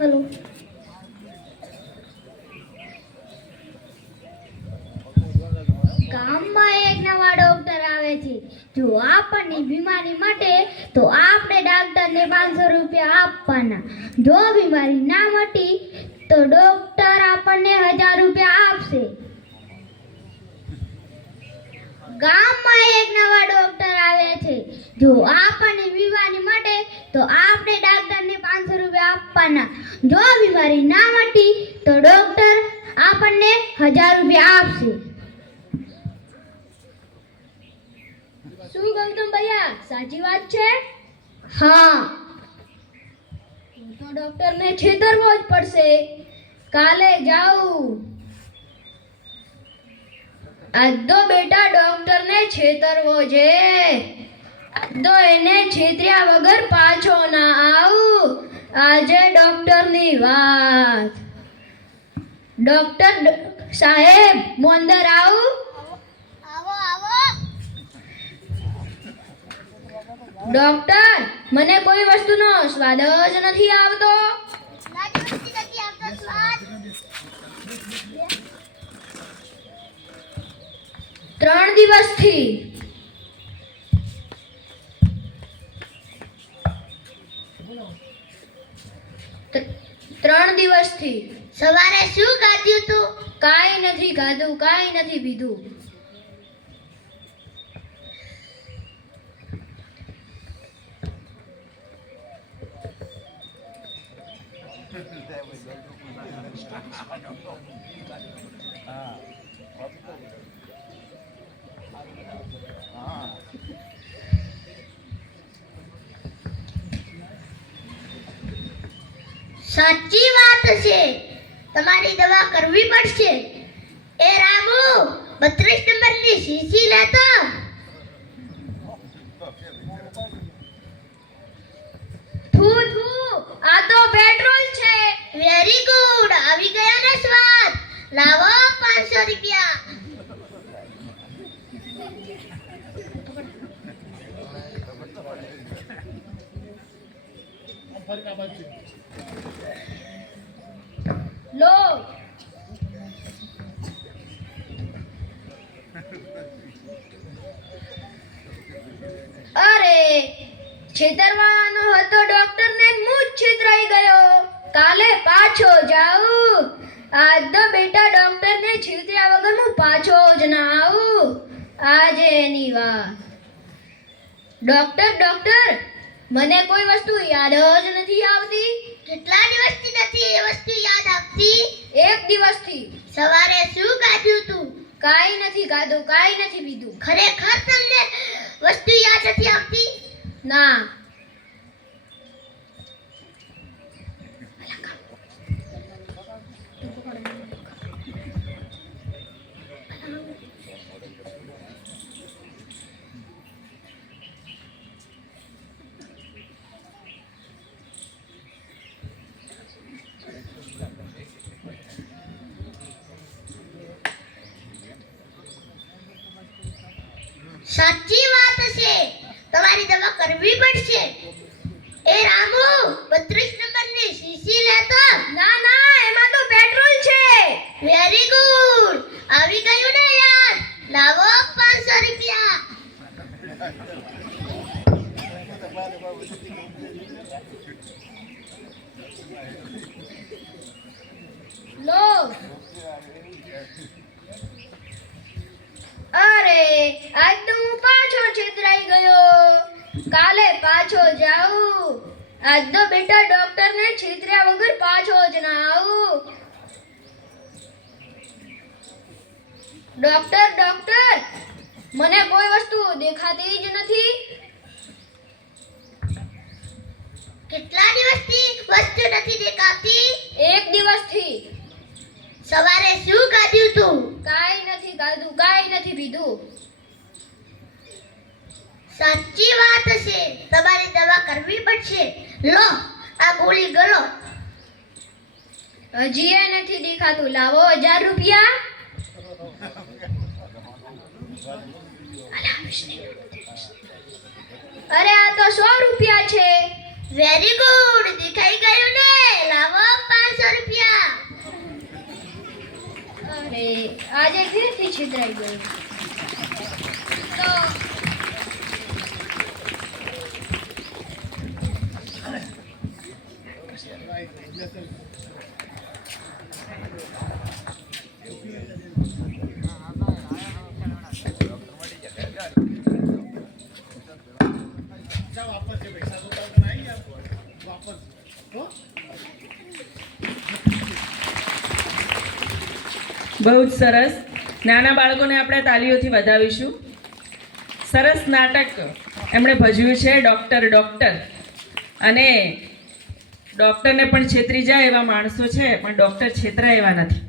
Hello, ગામમાં એક નવા ડોક્ટર આવે છે. જો આપણની બીમારી માટે તો આપણે ડાક્ટરને 500 રૂપિયા આપવાના. જો બીમારી ના મટી તો ડોક્ટર આપણને 1000 રૂપિયા આપશે. ગામમાં એક નવા ડોક્ટર આવે છે. જો આપણને બીમારી માટે તો આપણે ડાક્ટરને 500 રૂપિયા આપવાના. જો બીમારી ના મટી તો ડોક્ટર આપણને 1000 રૂપિયા આપશે. શું ગૌતમ ભૈયા, સાચી વાત છે? હા, તો ડોક્ટરને છેતરવો જ પડશે. કાલે જાઉં. આજ તો બેટા ડોક્ટરને છેતરવો છે. આજ તો એને છેતર્યા વગર પાછો ના આવું. આજે ડોક્ટરની વાત. ડોક્ટર સાહેબ, હું અંદર આવું? આવો આવો. ડોક્ટર, મને કોઈ વસ્તુનો સ્વાદ જ નથી આવતો. નથી આવતો સ્વાદ. 3 દિવસથી. 3 દિવસથી. સવારે શું ખાધું તું? કાંઈ નથી ખાધું, કાંઈ નથી પીધું. સાચી વાત છે. તમારી દવા કરવી પડશે. એ રામુ, 32 નંબરની શીશી લેતો. થૂ થૂ, આ તો પેટ્રોલ છે. વેરી ગુડ, આવી ગયા ને સ્વાદ. લાવો 500 રૂપિયા. લો. અરે, છેતરવાનો હતો ડોક્ટરને, હું જ છેતરાઈ ગયો. કાલે પાછો જાઉં. આજ તો બેટા ડોક્ટરને છેતર્યા વગર હું પાછો જ ના આવું. આજે એની વાત. ડોક્ટર, મને કોઈ વસ્તુ યાદ જ નથી આવતી. કેટલા દિવસથી નથી એ વસ્તુ યાદ આવતી? 1 દિવસથી. સવારે શું ખાધું તું? કાંઈ નથી ખાધું, કાંઈ નથી પીધું. ખરેખર તમને વસ્તુ યાદ નથી આવતી? ના. સાચી વાત છે. તમારી દવા કરવી પડશે. એ રામુ, 32 નંબરની શીશી લેતો. ના, એમાં તો પેટ્રોલ છે. વેરી ગુડ, આવી ગયું ને યાદ. લાવો 500 રૂપિયા. લો. અરે, આજ તો હું પાછો છેતરાઈ ગયો. કાલે પાછો જાઉં. આજ તો બેટા ડોક્ટરને છેતર્યા વગર પાછો જ ના આવું. ડોક્ટર ડોક્ટર મને કોઈ વસ્તુ દેખાતી જ નથી. કેટલા દિવસથી વસ્તુ નથી દેખાતી? એક દિવસથી. સવારે શું ખાધું તું? કાંઈ નથી ખાધું, કાંઈ નથી પીધું. સાચી વાત છે, તમારી દવા કરવી પડશે. લો આ ગોળી ગળો. હજી એ નથી દેખાતું. લાવો 1000 રૂપિયા. અરે આ તો 100 રૂપિયા છે. વેરી ગુડ, દેખાઈ ગયું ને. લાવો 500 રૂપિયા. અરે આજે ફરીથી છિદ્રાઈ ગયું. તો બહુ જ સરસ. નાના બાળકોને આપણે તાલીઓથી વધાવીશું. સરસ નાટક એમણે ભજવ્યું છે ડૉક્ટર ડૉક્ટર. અને ડૉક્ટરને પણ છેતરી જાય એવા માણસો છે, પણ ડૉક્ટર છેતરાય એવા નથી.